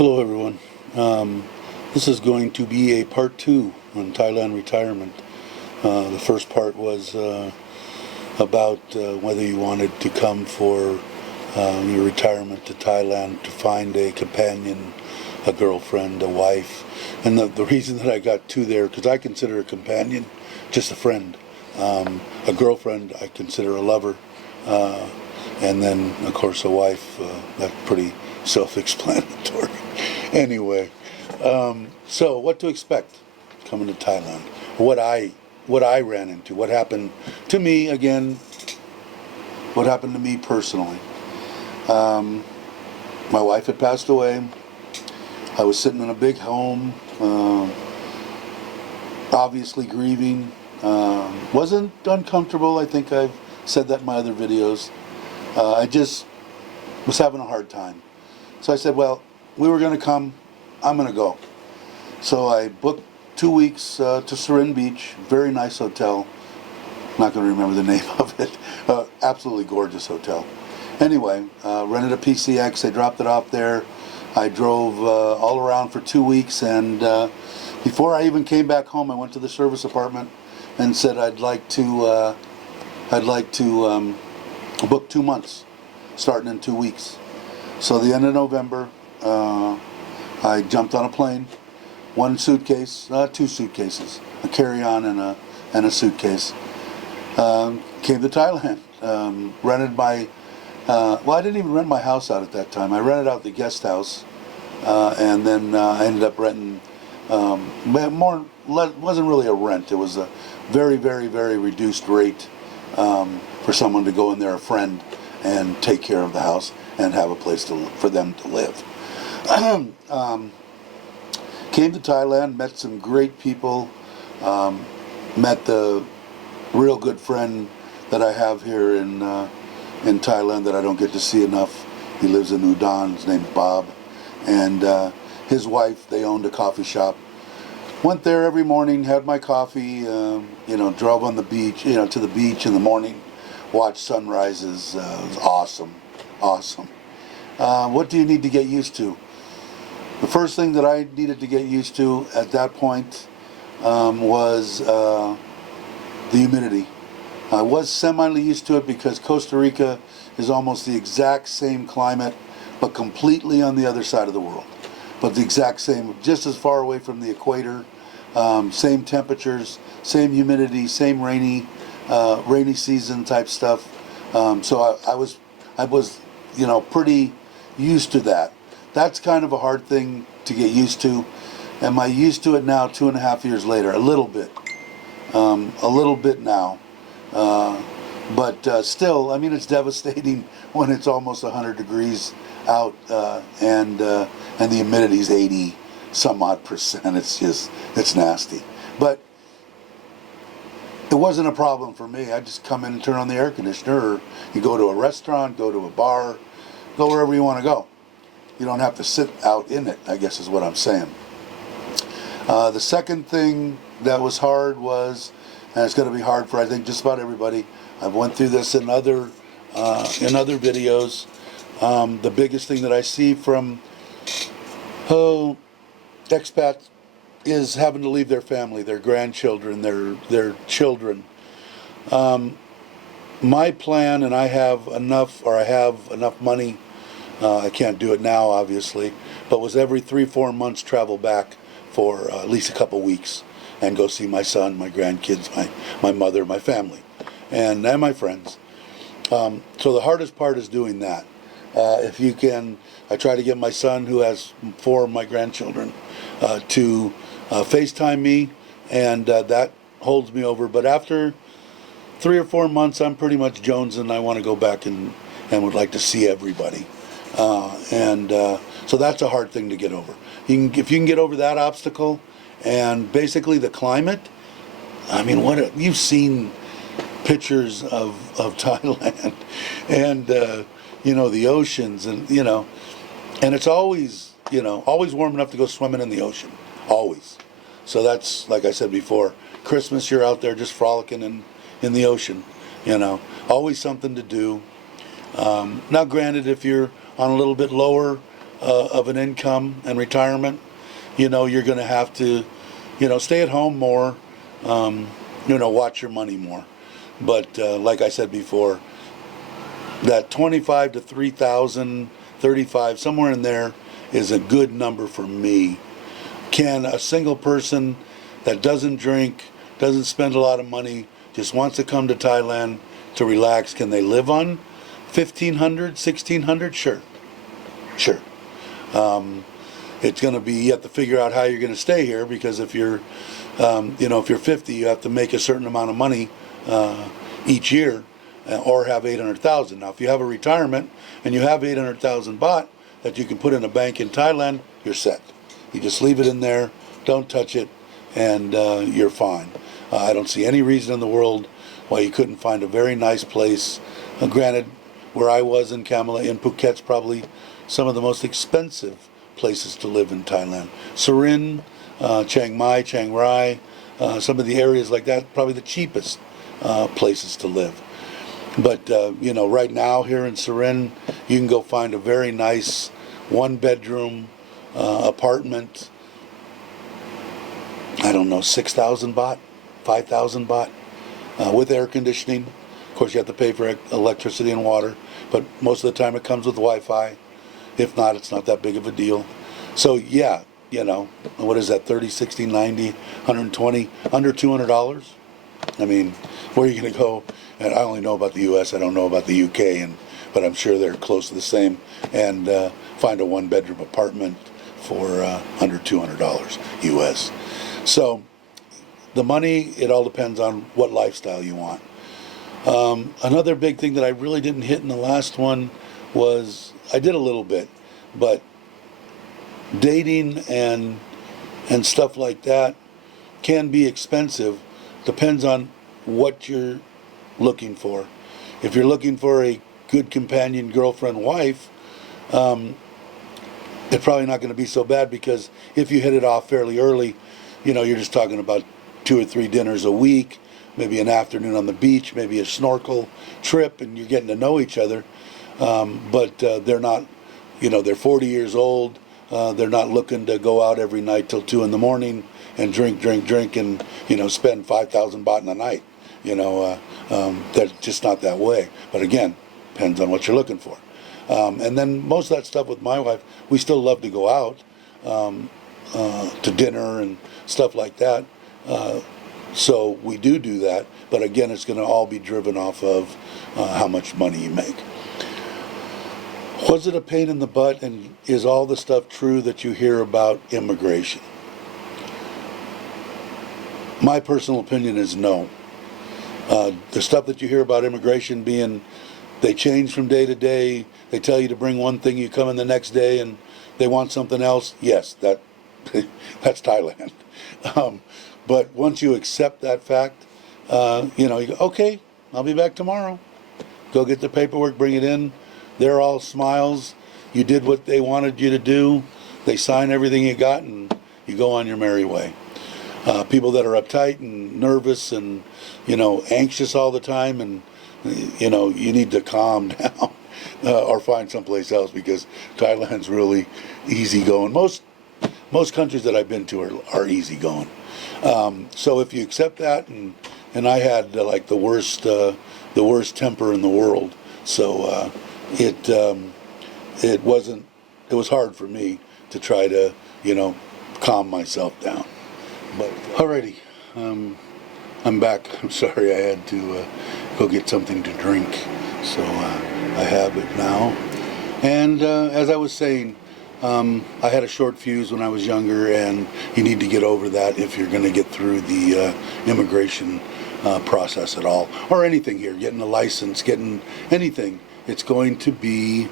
Hello everyone. This is going to be a part 2 on Thailand retirement. The first part was about whether you wanted to come for your retirement to Thailand to find a companion, a girlfriend, a wife. And the reason that I got 2 there, because I consider a companion just a friend. A girlfriend I consider a lover. And then, of course, a wife. That's pretty self-explanatory. Anyway, so what to expect coming to Thailand? What I ran into, what happened to me again, what happened to me personally. My wife had passed away. I was sitting in a big home, obviously grieving. Wasn't uncomfortable. I think I've said that in my other videos. I just was having a hard time. So I said, well, we were going to come, I'm going to go. So I booked 2 weeks to Surin Beach, very nice hotel. Not going to remember the name of it. Absolutely gorgeous hotel. Anyway, rented a PCX, I dropped it off there. I drove all around for 2 weeks, and before I even came back home, I went to the service apartment and said I'd like to book 2 months, starting in 2 weeks. So the end of November, I jumped on a plane, 1 suitcase, 2 suitcases, a carry-on and a suitcase. Came to Thailand. Rented my, well, I didn't even rent my house out at that time. I rented out the guest house, and then I ended up renting wasn't really a rent. It was a very, very, very reduced rate for someone to go in there, a friend, and take care of the house and have a place for them to live. Came to Thailand, met some great people, met the real good friend that I have here in Thailand that I don't get to see enough. He lives in Udon. His name's Bob, and his wife, they owned a coffee shop. Went there every morning, had my coffee, drove on the beach, to the beach in the morning, watched sunrises. It was awesome, awesome. What do you need to get used to? The first thing that I needed to get used to at that point was the humidity. I was semi used to it because Costa Rica is almost the exact same climate, but completely on the other side of the world. But the exact same, just as far away from the equator, same temperatures, same humidity, same rainy season type stuff. So I was, pretty used to that. That's kind of a hard thing to get used to. Am I used to it now 2.5 years later? A little bit now. But still, I mean, it's devastating when it's almost 100 degrees out and the humidity's 80 some odd percent. It's nasty. But it wasn't a problem for me. I just come in and turn on the air conditioner, or you go to a restaurant, go to a bar, go wherever you want to go. You don't have to sit out in it, I guess is what I'm saying. The second thing that was hard was, and it's going to be hard for I think just about everybody, I've went through this in other videos. The biggest thing that I see from expats is having to leave their family, their grandchildren, their children. My plan, and I have enough money. I can't do it now, obviously, but was every 3-4 months travel back for at least a couple weeks and go see my son, my grandkids, my mother, my family, and my friends. So the hardest part is doing that. If you can, I try to get my son, who has 4 of my grandchildren, to FaceTime me, and that holds me over. But after 3 or 4 months, I'm pretty much jonesing. I want to go back and would like to see everybody. So that's a hard thing to get over. If you can get over that obstacle, and basically the climate, I mean, you've seen pictures of Thailand, and the oceans, and and it's always warm enough to go swimming in the ocean, always. So that's, like I said before, Christmas, you're out there just frolicking in the ocean, always something to do. Now granted, if you're on a little bit lower of an income and retirement, you're going to have to, stay at home more, watch your money more. But like I said before, that 25 to 3,000, 35, somewhere in there is a good number for me. Can a single person that doesn't drink, doesn't spend a lot of money, just wants to come to Thailand to relax, can they live on 1,500, 1,600? Sure. It's going to be, you have to figure out how you're going to stay here, because if you're, if you're 50, you have to make a certain amount of money each year, or have 800,000. Now, if you have a retirement and you have 800,000 baht that you can put in a bank in Thailand, you're set. You just leave it in there, don't touch it, and you're fine. I don't see any reason in the world why you couldn't find a very nice place. Granted, where I was in Kamala, in Phuket's probably some of the most expensive places to live in Thailand. Surin, Chiang Mai, Chiang Rai, some of the areas like that, probably the cheapest places to live. But, right now here in Surin, you can go find a very nice one-bedroom apartment, I don't know, 6,000 baht, 5,000 baht, with air conditioning. Of course, you have to pay for electricity and water, but most of the time it comes with Wi-Fi. If not, it's not that big of a deal. So, yeah, what is that, 30, 60, 90, 120, under $200? I mean, where are you going to go? And I only know about the U.S., I don't know about the U.K., but I'm sure they're close to the same, and find a one-bedroom apartment for under $200 U.S. So the money, it all depends on what lifestyle you want. Another big thing that I really didn't hit in the last one was, I did a little bit, but dating and stuff like that can be expensive. Depends on what you're looking for. If you're looking for a good companion, girlfriend, wife, it's probably not going to be so bad, because if you hit it off fairly early, you're just talking about 2 or 3 dinners a week, maybe an afternoon on the beach, maybe a snorkel trip, and you're getting to know each other. But they're not, they're 40 years old. They're not looking to go out every night till 2 in the morning and drink, and, spend 5,000 baht in a night. They're just not that way. But again, depends on what you're looking for. And then most of that stuff with my wife, we still love to go out to dinner and stuff like that. So we do that. But again, it's going to all be driven off of how much money you make. Was it a pain in the butt, and is all the stuff true that you hear about immigration? My personal opinion is no. The stuff that you hear about immigration being, they change from day to day, they tell you to bring one thing, you come in the next day and they want something else, yes, that's Thailand. But once you accept that fact, you go, okay, I'll be back tomorrow. Go get the paperwork, bring it in. They're all smiles. You did what they wanted you to do. They sign everything you got, and you go on your merry way. People that are uptight and nervous and, anxious all the time, and, you need to calm down or find someplace else, because Thailand's really easygoing. Most countries that I've been to are easygoing. So if you accept that, and I had like the worst temper in the world, so it was hard for me to try to calm myself down. But alrighty, I'm back. I'm sorry, I had to go get something to drink, so I have it now. And as I was saying, I had a short fuse when I was younger, and you need to get over that if you're going to get through the immigration process at all, or anything here, getting a license, getting anything. It's going to be,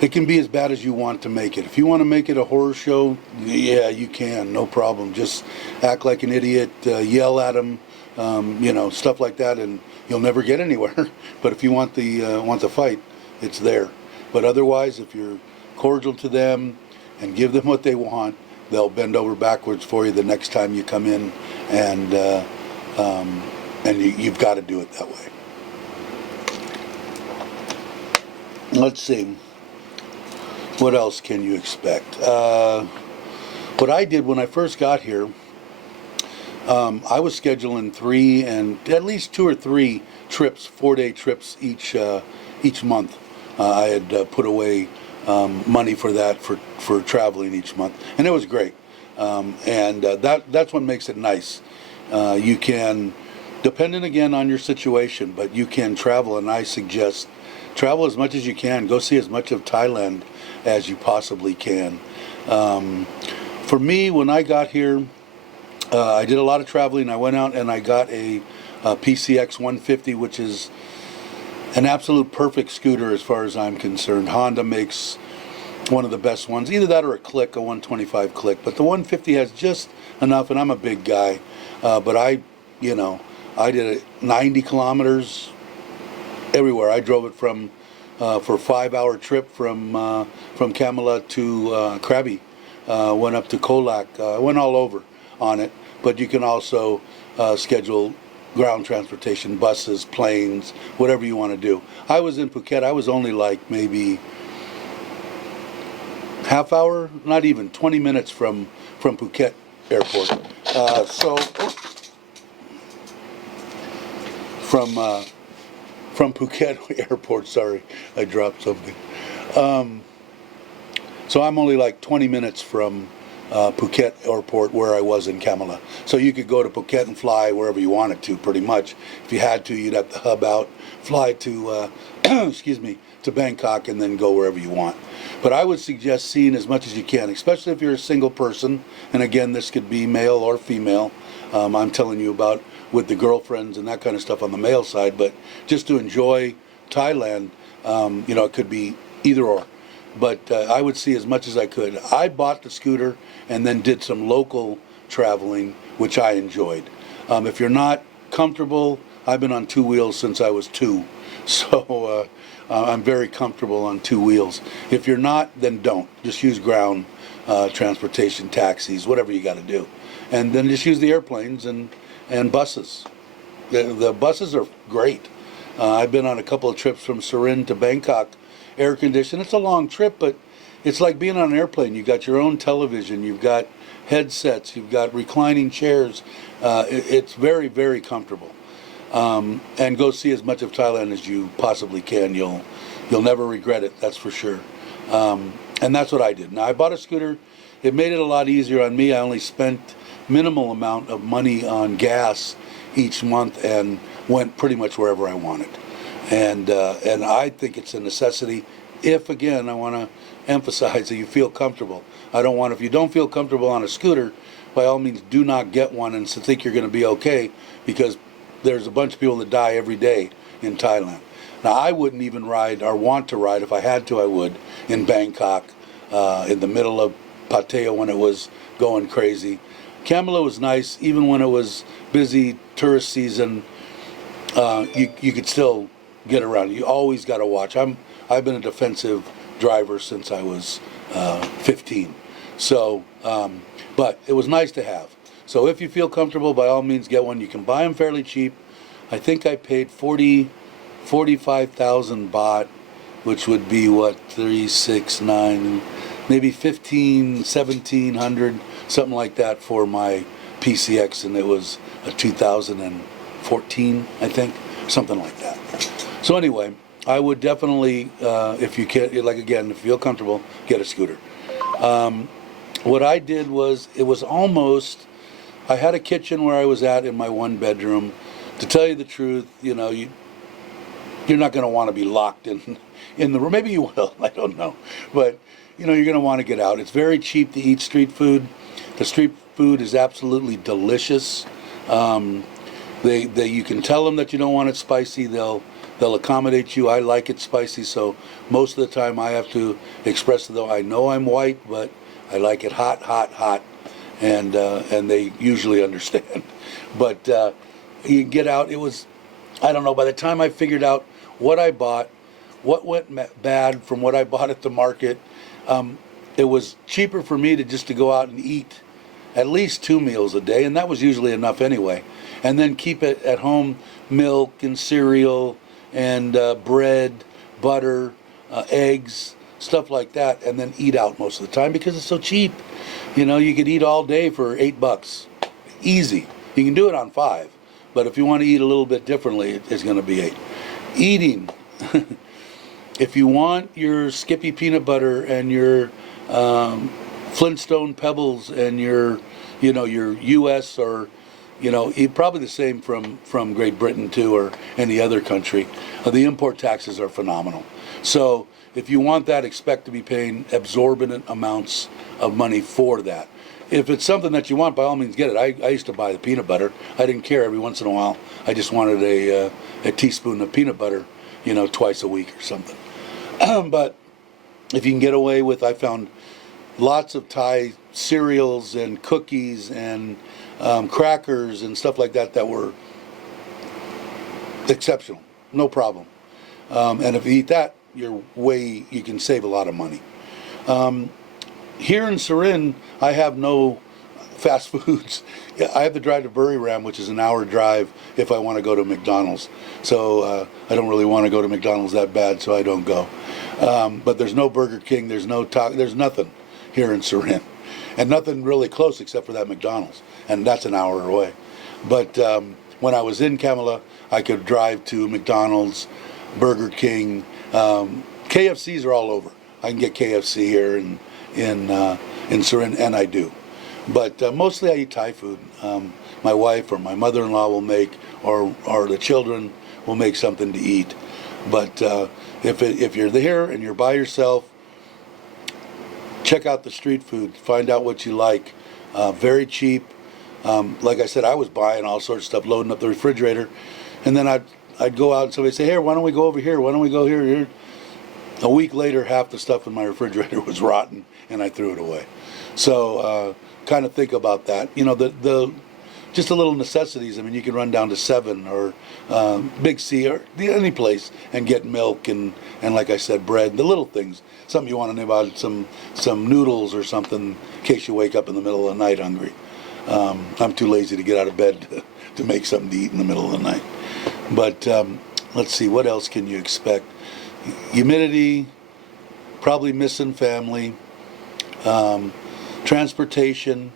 it can be as bad as you want to make it. If you want to make it a horror show, yeah, you can, no problem. Just act like an idiot, yell at them, stuff like that, and you'll never get anywhere. But if you want the fight, it's there. But otherwise, if you're cordial to them and give them what they want, they'll bend over backwards for you the next time you come in, and you've got to do it that way. Let's see. What else can you expect? What I did when I first got here, I was scheduling three and at least two or three trips, 4-day trips each month. I had put away money for that for traveling each month, and it was great. That's what makes it nice. You can, depending again on your situation, but you can travel, and I suggest travel as much as you can. Go see as much of Thailand as you possibly can. For me, when I got here, I did a lot of traveling. I went out and I got a PCX 150, which is an absolute perfect scooter as far as I'm concerned. Honda makes one of the best ones. Either that or a Click, a 125 Click. But the 150 has just enough, and I'm a big guy. But I did 90 kilometers everywhere. I drove it for a 5-hour trip from Kamala to Krabi. Went up to Kolak. Went all over on it. But you can also schedule ground transportation, buses, planes, whatever you want to do. I was in Phuket. I was only like maybe half hour, not even 20 minutes from Phuket airport. From Phuket airport, sorry, I dropped something. So I'm only like 20 minutes from Phuket airport where I was in Kamala. So you could go to Phuket and fly wherever you wanted to, pretty much. If you had to, you'd have to hub out, fly to, to Bangkok and then go wherever you want. But I would suggest seeing as much as you can, especially if you're a single person. And again, this could be male or female. I'm telling you about with the girlfriends and that kind of stuff on the male side, but just to enjoy Thailand, it could be either or. But I would see as much as I could. I bought the scooter and then did some local traveling, which I enjoyed. If you're not comfortable, I've been on two wheels since I was 2. So I'm very comfortable on 2 wheels. If you're not, then don't. Just use ground transportation, taxis, whatever you got to do. And then just use the airplanes and buses. The buses are great. I've been on a couple of trips from Surin to Bangkok, air conditioned. It's a long trip, but it's like being on an airplane. You've got your own television, you've got headsets, you've got reclining chairs. It's very, very comfortable. And go see as much of Thailand as you possibly can. You'll never regret it, that's for sure. And that's what I did. Now I bought a scooter. It made it a lot easier on me. I only spent minimal amount of money on gas each month and went pretty much wherever I wanted. And I think it's a necessity if, again, I want to emphasize that you feel comfortable. If you don't feel comfortable on a scooter, by all means do not get one and think you're going to be okay, because there's a bunch of people that die every day in Thailand. Now, I wouldn't even ride or want to ride. If I had to, I would, in Bangkok, in the middle of Pattaya when it was going crazy. Kamala was nice, even when it was busy tourist season. You could still get around. You always got to watch. I've been a defensive driver since I was 15. So, but it was nice to have. So if you feel comfortable, by all means get one. You can buy them fairly cheap. I think I paid 45,000 baht, which would be what, 3, 6, 9, maybe 1,700, something like that for my PCX, and it was a 2014, I think, something like that. So anyway, I would definitely, if you can, like again, if you feel comfortable, get a scooter. What I did was, it was almost, I had a kitchen where I was at in my 1 bedroom. To tell you the truth, you're not going to want to be locked in the room. Maybe you will, I don't know. But, you're going to want to get out. It's very cheap to eat street food. The street food is absolutely delicious. You can tell them that you don't want it spicy. They'll accommodate you. I like it spicy, so most of the time I have to express to them, I know I'm white, but I like it hot, hot, hot, and they usually understand. But you get out. It was, I don't know, by the time I figured out what I bought, what went bad from what I bought at the market, it was cheaper for me to go out and eat at least 2 meals a day, and that was usually enough anyway. And then keep it at home, milk and cereal and bread, butter, eggs, stuff like that, and then eat out most of the time because it's so cheap. You know, you could eat all day for $8. Easy. You can do it on 5, but if you want to eat a little bit differently, it's going to be 8. Eating. If you want your Skippy peanut butter and your Flintstone Pebbles and your, you know, your U.S. or, you know, probably the same from Great Britain too, or any other country, the import taxes are phenomenal. So if you want that, expect to be paying exorbitant amounts of money for that. If it's something that you want, by all means get it. I used to buy the peanut butter. I didn't care every once in a while. I just wanted a teaspoon of peanut butter, you know, twice a week or something. But if you can get away with, I found lots of Thai cereals and cookies and crackers and stuff like that that were exceptional, no problem. And if you eat that, you can save a lot of money. Here in Surin, I have no fast foods. I have to drive to Buriram, which is an hour drive if I want to go to McDonald's. So I don't really want to go to McDonald's that bad, so I don't go. But there's no Burger King, there's nothing here in Surin. And nothing really close except for that McDonald's. And that's an hour away. But when I was in Kamala, I could drive to McDonald's, Burger King. KFCs are all over. I can get KFC here in Surin, and I do. But mostly I eat Thai food. My wife or my mother-in-law will make, or the children will make something to eat. But if you're there and you're by yourself, check out the street food. Find out what you like. Very cheap. Like I said, I was buying all sorts of stuff, loading up the refrigerator, and then I'd go out and somebody say, "Here, why don't we go over here? Why don't we go here?" A week later, half the stuff in my refrigerator was rotten, and I threw it away. So kind of think about that. You know, the just the little necessities. I mean, you can run down to 7 or Big C or any place and get milk and like I said, bread. The little things. Something you want to know about, some noodles or something in case you wake up in the middle of the night hungry. I'm too lazy to get out of bed to make something to eat in the middle of the night. But let's see, what else can you expect? Humidity, probably missing family, transportation,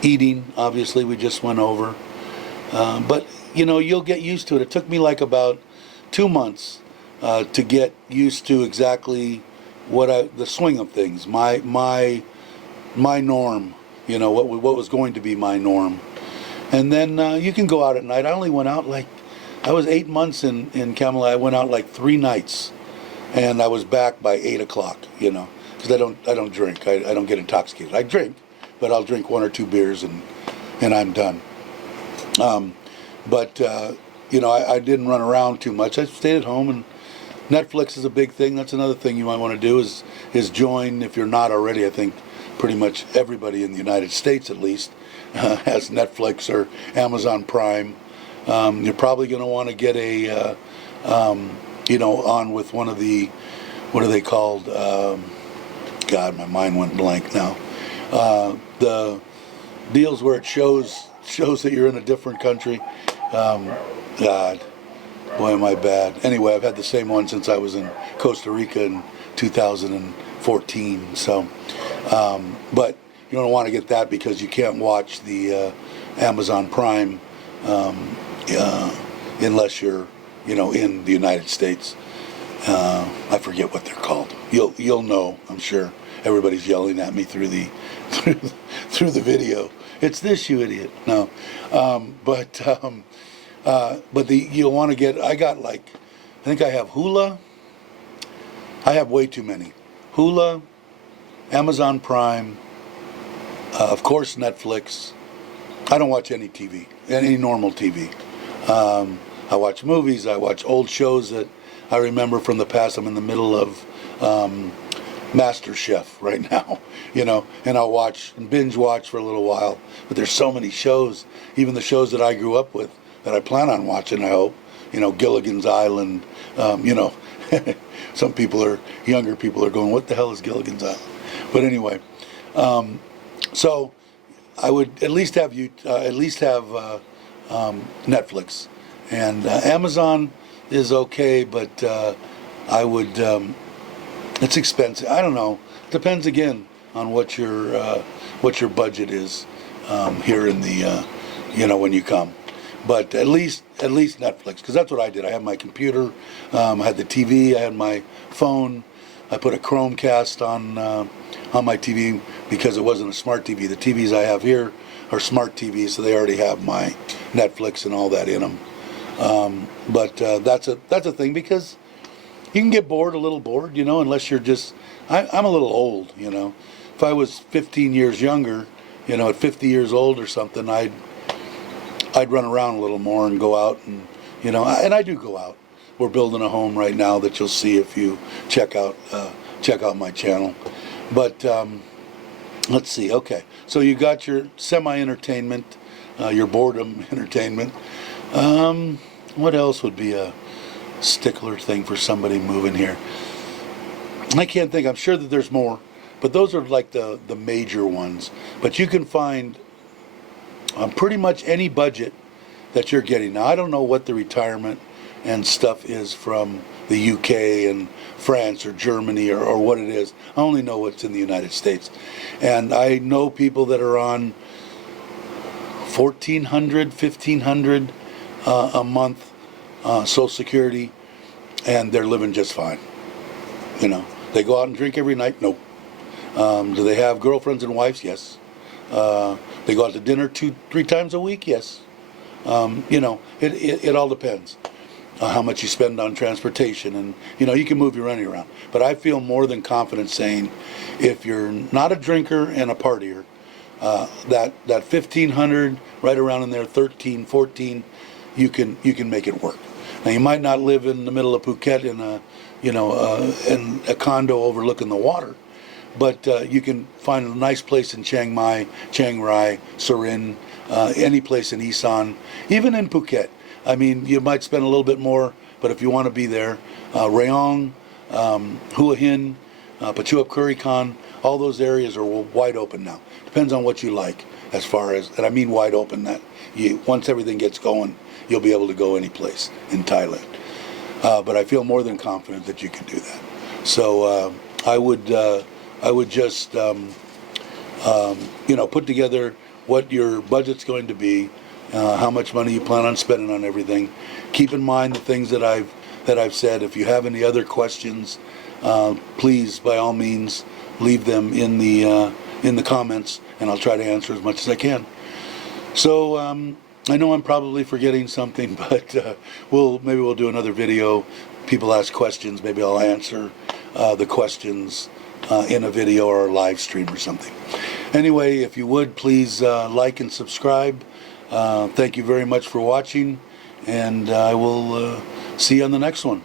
eating, obviously we just went over. But, you know, you'll get used to it. It took me like about 2 months to get used to exactly the swing of things, my norm, you know, what was going to be my norm. And then you can go out at night. I only went out I was 8 months in Kamala. I went out like 3 nights, and I was back by 8 o'clock. You know, because I don't drink. I don't get intoxicated. I drink, but I'll drink 1 or 2 beers and I'm done. But you know, I didn't run around too much. I stayed at home, and Netflix is a big thing. That's another thing you might want to do is join, if you're not already. I think pretty much everybody in the United States, at least, has Netflix or Amazon Prime. You're probably going to want to get a, you know, on with one of the, what are they called? God, my mind went blank now. The deals where it shows that you're in a different country. God, boy, am I bad. Anyway, I've had the same one since I was in Costa Rica in 2014. So, but you don't want to get that because you can't watch the Amazon Prime unless you're, you know, in the United States. I forget what they're called. You'll know, I'm sure. Everybody's yelling at me through the video. It's this, you idiot. No, but you'll want to get. I got I think I have Hula. I have way too many. Hula, Amazon Prime, of course Netflix. I don't watch any TV, any normal TV. I watch movies. I watch old shows that I remember from the past. I'm in the middle of Master Chef right now, you know, and I'll watch and binge watch for a little while. But there's so many shows, even the shows that I grew up with, that I plan on watching, I hope. You know, Gilligan's Island, you know, some younger people are going, what the hell is Gilligan's Island? But anyway, so I would at least have Netflix, and Amazon is okay, but I would It's expensive. I don't know. Depends again on what your budget is here in the when you come. But at least Netflix, because that's what I did. I had my computer, I had the TV, I had my phone. I put a Chromecast on my TV because it wasn't a smart TV. The TVs I have here are smart TVs, so they already have my Netflix and all that in them. But that's a thing, because you can get bored, a little bored, unless you're just. I'm a little old, If I was 15 years younger, at 50 years old or something, I'd run around a little more and go out and, and I do go out. We're building a home right now that you'll see if you check out my channel. But let's see. Okay, so you got your semi-entertainment, your boredom entertainment. What else would be a stickler thing for somebody moving here? I can't think. I'm sure that there's more, but those are like the major ones. But you can find pretty much any budget that you're getting. Now, I don't know what the retirement and stuff is from the UK and France or Germany or what it is. I only know what's in the United States. And I know people that are on $1,400, $1,500 a month Social Security, and they're living just fine. They go out and drink every night? Nope. Do they have girlfriends and wives? Yes. They go out to dinner 2-3 times a week? Yes. It all depends. How much you spend on transportation, and you can move your money around. But I feel more than confident saying, if you're not a drinker and a partier, that $1,500, right around in there, 13, 14, you can make it work. Now, you might not live in the middle of Phuket in a condo overlooking the water, but you can find a nice place in Chiang Mai, Chiang Rai, Surin, any place in Isan, even in Phuket. I mean, you might spend a little bit more, but if you want to be there, Rayong, Hua Hin, Pachuap Kurikan, all those areas are wide open now. Depends on what you like, as far as, and I mean wide open, that once everything gets going, you'll be able to go any place in Thailand. But I feel more than confident that you can do that. So I would just put together what your budget's going to be, how much money you plan on spending on everything. Keep in mind the things that I've said. If you have any other questions, please, by all means, leave them in the comments, and I'll try to answer as much as I can. So I know I'm probably forgetting something, but maybe we'll do another video. People ask questions, maybe I'll answer the questions in a video or a live stream or something. Anyway, if you would, please like and subscribe. Thank you very much for watching, and I will see you on the next one.